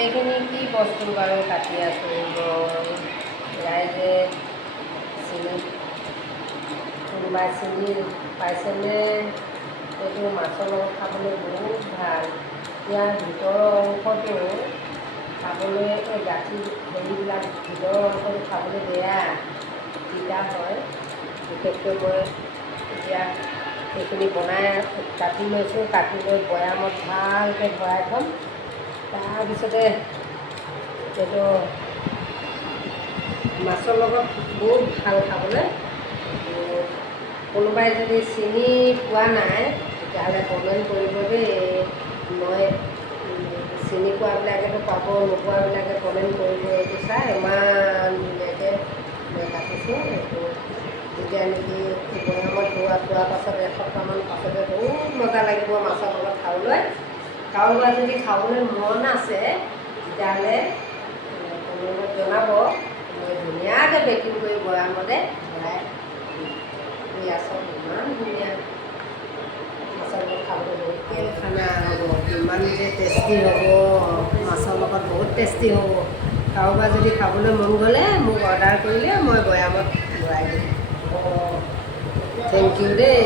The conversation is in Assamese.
এইখিনি কি বস্তু বাৰু কাটি আছোঁ ৰাইজে চিনি কোনোবাই চিনি পাইছেনে? এইটো মাছৰ লগত খাবলৈ বহুত ভাল। ইয়াৰ ভিতৰৰ অংশটো খাবলৈ এই গাখীৰ হেৰিবিলাক ভিতৰৰ অংশটো খাবলৈ বেয়া, তিতা হয়। বিশেষকৈ মই এতিয়া সেইখিনি বনাই কাটি লৈছোঁ, কাটি লৈ বৈয়ামত ভালকৈ ভৰাই থ'ম। তাৰপিছতে এইটো মাছৰ লগত বহুত ভাল খাবলৈ। কোনোবাই যদি চিনি পোৱা নাই তেতিয়াহ'লে কমেণ্ট কৰিব দেই। মই চিনি পোৱাবিলাকেতো পাব, নোপোৱাবিলাকে কমেণ্ট কৰিব। এইটো চাই ইমান ধুনীয়াকৈ মই কাটিছোঁ। এইটো যেতিয়া নেকি বৈয়ামত থোৱাৰ পাছত এসপ্তাহমান পাছতে বহুত মজা লাগিব মাছৰ লগত খাবলৈ। কাৰোবাৰ যদি খাবলৈ মন আছে তেতিয়াহ'লে কমেণ্টত জনাব। মই ধুনীয়াকৈ পেকিং কৰি বৈয়ামতে ভৰাই আছোঁ। ইমান ধুনীয়া মাছৰ লগত খাবলৈ বহুত খানা হ'ব, ইমান যে টেষ্টি হ'ব। মাছৰ লগত বহুত টেষ্টি হ'ব। কাৰোবাৰ যদি খাবলৈ মন গ'লে মোক অৰ্ডাৰ কৰিলে মই বৈয়ামত ভৰাই দিম। থেংক ইউ দেই।